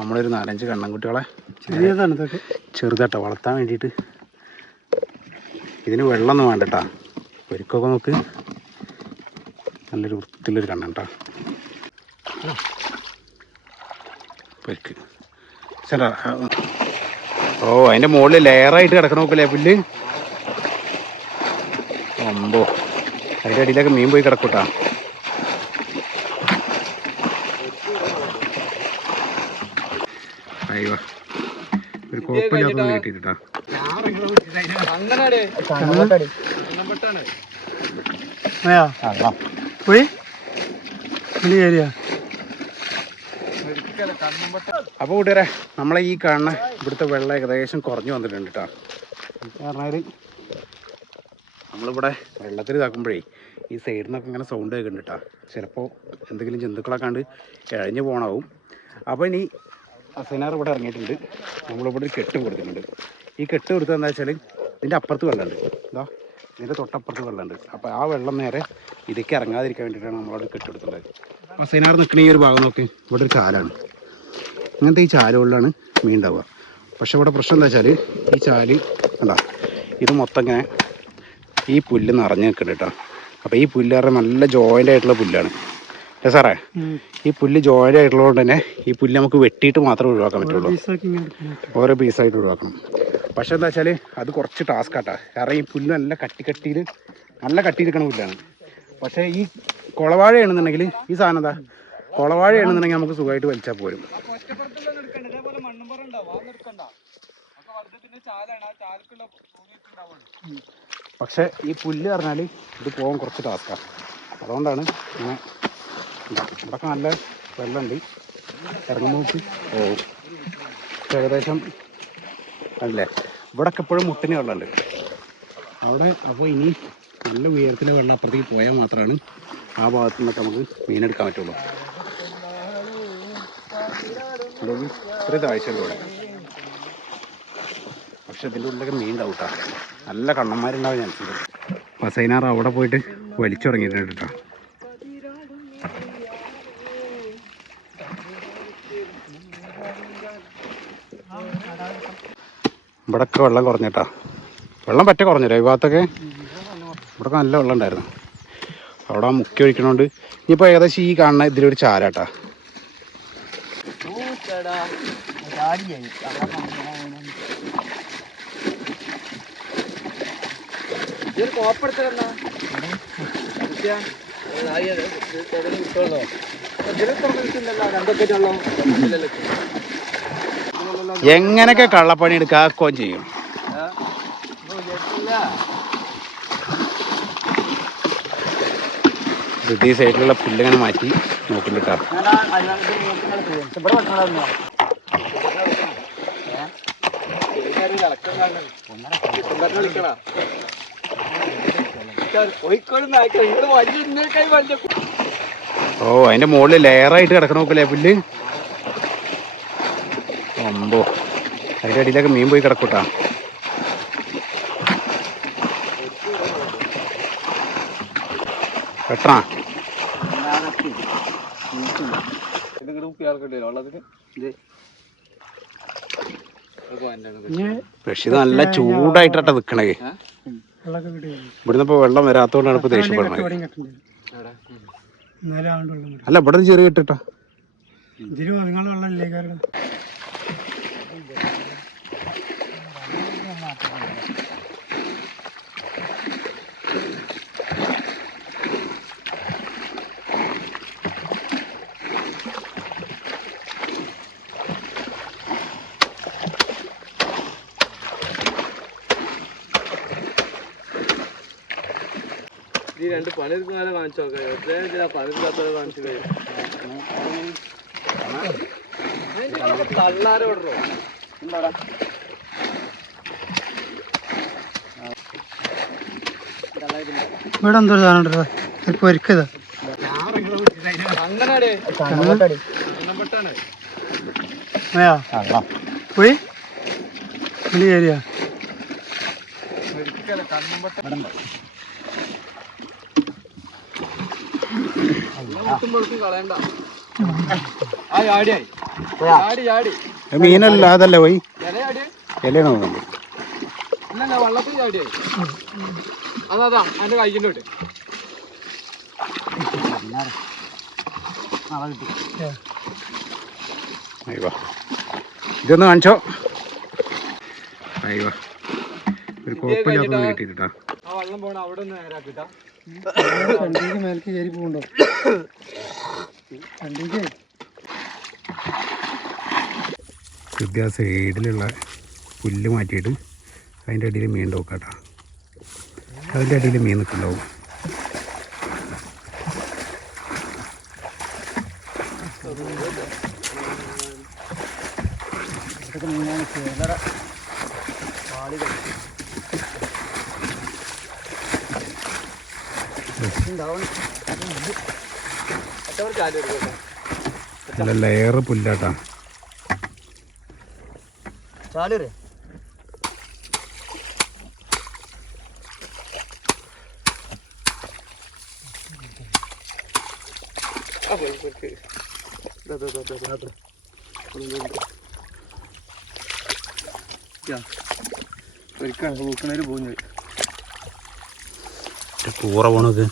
നമ്മളൊരു നാലഞ്ച് കണ്ണൻകുട്ടികളെ ചെറിയതാണ് ഇതൊക്കെ ചെറുതാട്ടോ വളർത്താൻ വേണ്ടിയിട്ട്. ഇതിന് വെള്ളമൊന്നും വേണ്ട കേട്ടോ ഒരുക്കൊക്കെ നോക്ക്. നല്ലൊരു വൃത്തിയുള്ളൊരു കണ്ണൻ കേട്ടോ പൊരിക്ക്. ചേട്ടാ ഓ അതിന്റെ മുകളിൽ ലെയറായിട്ട് കിടക്കണ നോക്കല്ലേ പുല്ല്? ഒമ്പോ അതിന്റെ അടിയിലൊക്കെ മീൻ പോയി കിടക്കൂട്ടാ. അയ്യോ ഒരു കുഴപ്പമില്ലാത്ത കിട്ടിയിട്ടാ അയ്യാ പോയി. വലിയ ഏരിയ അപ്പോൾ കൂട്ടുകാരെ നമ്മളെ ഈ കാണുന്ന ഇവിടുത്തെ വെള്ളം ഏകദേശം കുറഞ്ഞു വന്നിട്ടുണ്ട് കേട്ടോ പറഞ്ഞാൽ നമ്മളിവിടെ വെള്ളത്തിൽ ഇതാക്കുമ്പോഴേ ഈ സൈഡിൽ നിന്നൊക്കെ ഇങ്ങനെ സൗണ്ട് കേൾക്കുന്നുണ്ട് കേട്ടോ ചിലപ്പോൾ എന്തെങ്കിലും ജന്തുക്കളൊക്കെ കണ്ട് ഇഴഞ്ഞു പോകണാവും അപ്പോൾ ഇനി അസൈനാർ ഇവിടെ ഇറങ്ങിയിട്ടുണ്ട്. നമ്മളിവിടെ ഒരു കെട്ട് കൊടുത്തിട്ടുണ്ട്. ഈ കെട്ട് കൊടുത്തത് എന്താ വെച്ചാൽ ഇതിന്റെ അപ്പുറത്ത് വെള്ളമുണ്ട്. എന്താ ഇതിന്റെ തൊട്ടപ്പുറത്ത് വെള്ളമുണ്ട്. അപ്പോൾ ആ വെള്ളം നേരെ ഇതിലേക്ക് ഇറങ്ങാതിരിക്കാൻ വേണ്ടിയിട്ടാണ് നമ്മളവിടെ കെട്ട് കൊടുത്തിട്ടുള്ളത്. അപ്പോൾ അസൈനാർ നിൽക്കുന്ന ഈ ഒരു ഭാഗം നോക്കി. ഇവിടെ ഒരു ചാലാണ്. ഇങ്ങനത്തെ ഈ ചാലുകളിലാണ് മീൻ ഉണ്ടാവുക പക്ഷെ ഇവിടെ പ്രശ്നം എന്താ വെച്ചാൽ ഈ ചാൽ എന്താ ഇത് മൊത്തം ഇങ്ങനെ ഈ പുല്ല് നിറഞ്ഞ് നിൽക്കുന്നുണ്ട് കേട്ടോ. അപ്പോൾ ഈ പുല്ല് പറഞ്ഞാൽ നല്ല ജോയിന്റ് ആയിട്ടുള്ള പുല്ലാണ്. സാറേ? ഈ പുല്ല് ജോയിന്റ് ആയിട്ടുള്ളതുകൊണ്ട് തന്നെ ഈ പുല്ല് നമുക്ക് വെട്ടിയിട്ട് മാത്രമേ ഒഴിവാക്കാൻ പറ്റുള്ളൂ. ഇങ്ങനെ ഓരോ പീസായിട്ട് ഒഴിവാക്കണം. പക്ഷെ എന്താ വെച്ചാൽ അത് കുറച്ച് ടാസ്ക് ആട്ടാ. കാരണം ഈ പുല്ല് നല്ല കട്ടി കട്ടിയിൽ നല്ല കട്ടിയിരിക്കണ പുല്ലാണ്. പക്ഷേ ഈ കുളവാഴയാണെന്നുണ്ടെങ്കിൽ ഈ സാധനം എന്താ? കുളവാഴയാണെന്നുണ്ടെങ്കിൽ നമുക്ക് സുഖമായിട്ട് വലിച്ചാൽ പോരും. പക്ഷെ ഈ പുല്ല് പറഞ്ഞാൽ ഇത് പോകാൻ കുറച്ച് ടാസ്ക്കാണ് അതുകൊണ്ടാണ് ഇവിടെയൊക്കെ നല്ല വെള്ളമുണ്ട്. ഇറങ്ങുമ്പോൾ നോക്കി. ഏകദേശം അല്ലേ? ഇവിടെയൊക്കെ എപ്പോഴും മുട്ടിന് വെള്ളമുണ്ട്. അവിടെ അപ്പോൾ ഇനി നല്ല ഉയരത്തിലെ വെള്ളം അപ്പുറത്തേക്ക് പോയാൽ മാത്രമാണ് ആ ഭാഗത്തു നിന്നൊക്കെ നമുക്ക് മീനെടുക്കാൻ പറ്റുള്ളൂ. ഇവിടെ ഇത്ര താഴ്ചയുള്ളൂ ഇവിടെ. പക്ഷെ ഇതിന്റെ ഉള്ളിലൊക്കെ മീൻ കേട്ടോ. നല്ല കണ്ണന്മാരുണ്ടാവും ഞാൻ. പസൈനാർ അവിടെ പോയിട്ട് വലിച്ചു തുടങ്ങിയിട്ടുണ്ട് കേട്ടോ. ഇവിടൊക്കെ വെള്ളം കുറഞ്ഞിട്ടാ വെള്ളം പറ്റ കുറഞ്ഞല്ലോ ഈ ഭാഗത്തൊക്കെ ഇവിടെ നല്ല വെള്ളം ഉണ്ടായിരുന്നു അവിടെ മുക്കി ഒഴിക്കണോണ്ട് ഇനിയിപ്പോൾ ഏകദേശം ഈ കാണുന്ന ഇതിലൊരു ചാരാട്ടാ എങ്ങനെയൊക്കെ കള്ളപ്പണി എടുക്കാക്കുകയും ചെയ്യും. സൈഡിലുള്ള പുല്ലിങ്ങനെ മാറ്റി നോക്കുന്നുണ്ട് ഓ അതിന്റെ മുകളിൽ ലെയറായിട്ട് കിടക്കണ നോക്കല്ലേ പുല്ല്? ഒമ്പോ അതിന്റെ അടിയിലൊക്കെ മീൻ പോയി കിടക്കൂട്ടാ. പെട്ടാ പക്ഷെ നല്ല ചൂടായിട്ടാ നിക്കണേ. ഇവിടുന്ന് ഇപ്പൊ വെള്ളം വരാത്തോണ്ടാണ് ഇപ്പൊ ദേഷ്യപ്പെടുന്നത് അല്ല ഇവിടെ ചെറിയ ഇട്ടിട്ടാ ഇതിലും അതുങ്ങളുടെ രണ്ട് പണിയെടുക്കുന്നവരെ കാണിച്ചു നോക്കാം. എത്രയും പണിയെടുക്കാത്തവരെ കാണിച്ചു കഴിയും തള്ളാരോടോ ഇവിടെ എന്തോ ഒരു സാധനം ഒരു പൊരിക്കതാ പോയി? വലിയ ഏരിയ കുത്തുമ്പോഴേക്കും കളയണ്ട ആ ആടിയായി ചാടി ചാടി അത് മീനല്ല അതല്ല പോയി. ഇലയാണോ വള്ളത്തിൽ ചാടിയായി അതാ അതാ അതിന്റെ കഴിക്കണ്ട വിട്ട് അയ്യോ. ഇതൊന്ന് കാണിച്ചോ. അയ്യോ. ഒരു കുഴപ്പമില്ലാത്തൊന്നും കിട്ടിയിട്ടാ വെള്ളം പോണ അവിടെ ഒന്ന് നേരാക്കിട്ടാ. വണ്ടിക്ക് മേലേക്ക് കയറി പോകണ്ടോ? വണ്ടിക്ക് കൃത്യ സൈഡിലുള്ള പുല്ല് മാറ്റിയിട്ട് അതിന്റെ അടിയിൽ മീൻ നോക്കാട്ടോ കേട്ടോ അതിന്റെ അടിയിൽ മീൻ നിൽക്കുന്നുണ്ടാവും. പാളി എടുക്കട്ടെ നല്ല ലെയർ പുല്ലാട്ടാ. ചാടി ഒരിക്കൽ പൂക്കണേര് പോകുന്നത് കൂറ പോണത്.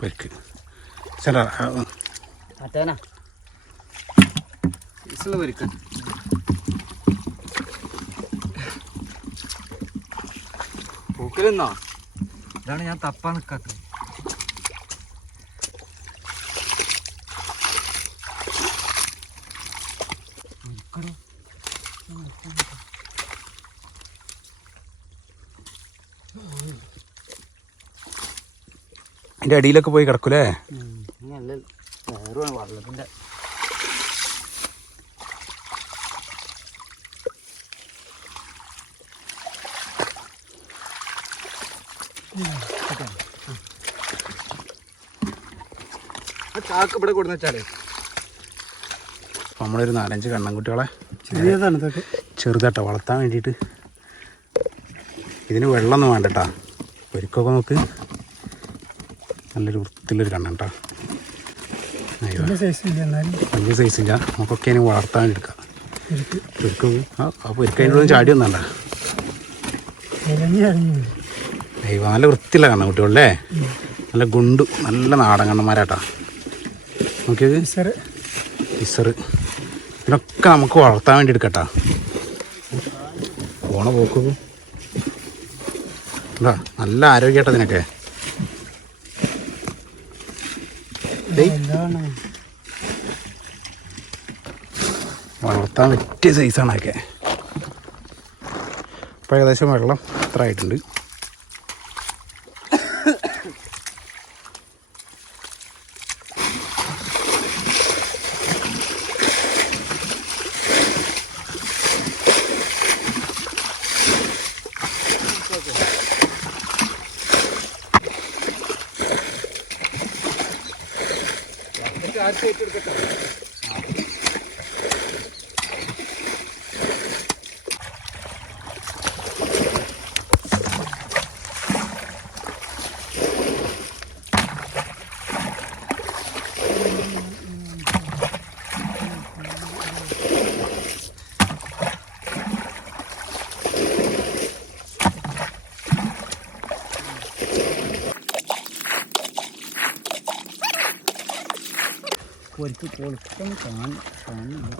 പരിക്ക്. ചേട്ടാ മറ്റേനാ. പരിക്കൻ പൂക്കലെന്നോ? ഇതാണ് ഞാൻ തപ്പാ നിക്കാത്തത്. അതിന്റെ അടിയിലൊക്കെ പോയി കിടക്കൂലേ? നല്ല വേറുമാണ് വെള്ളത്തിന്റെ. ചാക്ക് ഇവിടെ കൊടുന്ന് വെച്ചാലേ. നമ്മളൊരു നാലഞ്ച് കണ്ണൻകുട്ടികളെ ചെറിയതാണ് ഇതൊക്കെ. ചെറുതാട്ടോ വളർത്താൻ വേണ്ടിയിട്ട്. ഇതിന് വെള്ളമൊന്നും വേണ്ട കേട്ടോ ഒരുക്കൊക്കെ നമുക്ക് നല്ലൊരു വൃത്തിയുള്ളൊരു കണ്ണ കേട്ടോ വലിയ സൈസില്ല നമുക്കൊക്കെ അതിന് വളർത്താൻ വേണ്ടി എടുക്കാം. പൊരിക്കും ആ പൊരിക്കതിന്റെ ചാടി ഒന്നണ്ട ദൈവം നല്ല വൃത്തിയുള്ള കണ്ണൻകുട്ടികളല്ലേ നല്ല ഗുണ്ടു നല്ല നാടൻ കണ്ണന്മാരാട്ടാ. നോക്കിയത്? ഇസറ് ഇതിനൊക്കെ നമുക്ക് വളർത്താൻ വേണ്ടി എടുക്കട്ടാ. പോണ പോക്കു എന്താ നല്ല ആരോഗ്യമായിട്ടാ ഇതിനൊക്കെ വളർത്താൻ പറ്റിയ സൈസാണ് അതൊക്കെ ഇപ്പം ഏകദേശം വെള്ളം ഇത്ര ആയിട്ടുണ്ട്. ആർക്കും ഏറ്റെടുക്കട്ടെ. പൊരിക്ക് പൊളിക്കാൻ കാണും കാണുന്നില്ല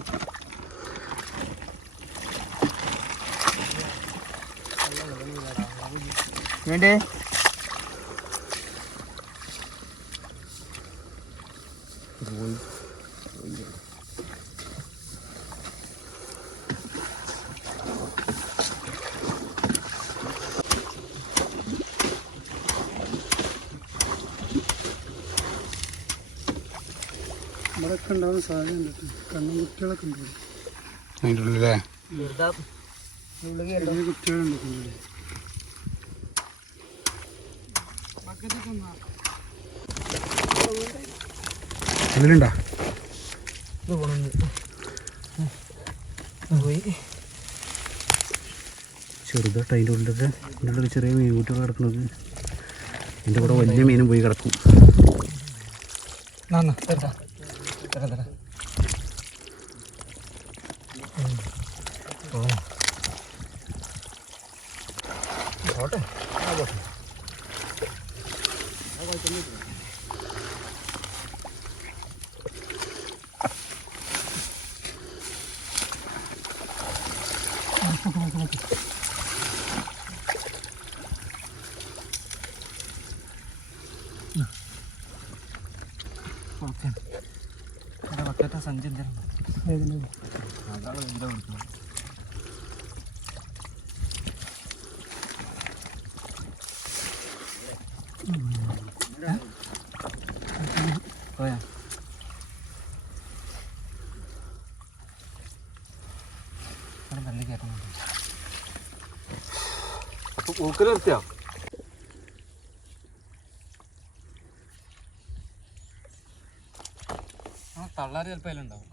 വേണ്ടേ ഇവിടെയൊക്കെ ഉണ്ടാവുന്ന സാധ്യത കണ്ണും കുട്ടികളൊക്കെ ഉണ്ട് അതിന്റെ ഉള്ളിലേ ചെറിയ കുട്ടികളുണ്ട് ചെറുതായിട്ട് അതിന്റെ ഉള്ളിലൊക്കെ അതിന്റെ ഉള്ളിൽ ചെറിയ മീൻകുട്ടികൾ കിടക്കുന്നത്. എന്റെ കൂടെ വലിയ മീനും പോയി കിടക്കും. തടാ ഓ. പോട്ടെ. ആ പോട്ടെ. ഓക്കെ സഞ്ചി എന്തെങ്കിലും പോയാ? അവിടെ നല്ല കയറ്റം ഊക്കൽ നിർത്തിയോ? തള്ളാര് ചിലപ്പോൾ അതിലുണ്ടാവും.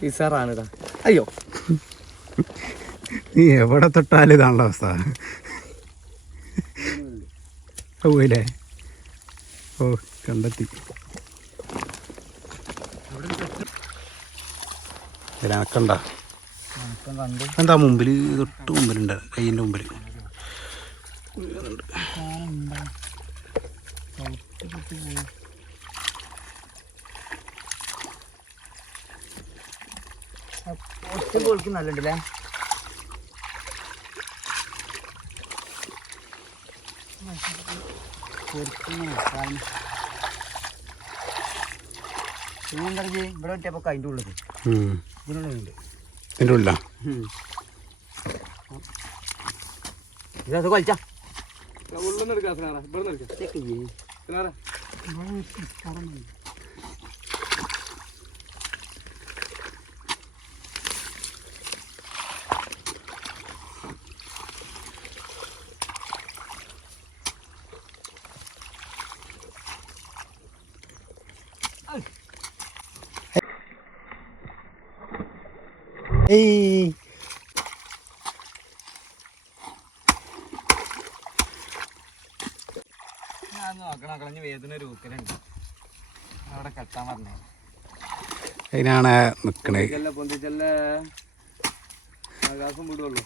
പിസാറാണിടാ അയ്യോ. നീ എവിടെ തൊട്ടാലും ഇതാണല്ലോ അവസ്ഥ. പോയില്ലേ? ഓ കണ്ടെത്തി. എന്താ മുമ്പിൽ തൊട്ട് മുമ്പിലുണ്ട്. കയ്യിന്റെ മുമ്പിൽ ഒറ്റ കോൾക്ക് നല്ലുണ്ടല്ലേ ഇവിടെ ഒറ്റപ്പോ അതിന്റെ ഉള്ളത് ഇതിനുള്ളിലുണ്ട് ഇതിന്റെ ഉള്ളിലാ? ഇതത് കളിച്ചാ. ഉള്ളൊന്നും എടുക്കാം ഇവിടെ നിന്ന് എടുക്കാം. Cara. Nossa, cara, mano. Ei. ഞാൻ നോക്കണം കളഞ്ഞ് വേദന ഒരു ഊക്കലുണ്ട്. അവിടെ കെട്ടാൻ പറഞ്ഞേ. അതിനാണ് നിൽക്കണേ പൊന്തിച്ചല്ല? ആകാശം വിടുള്ളൂ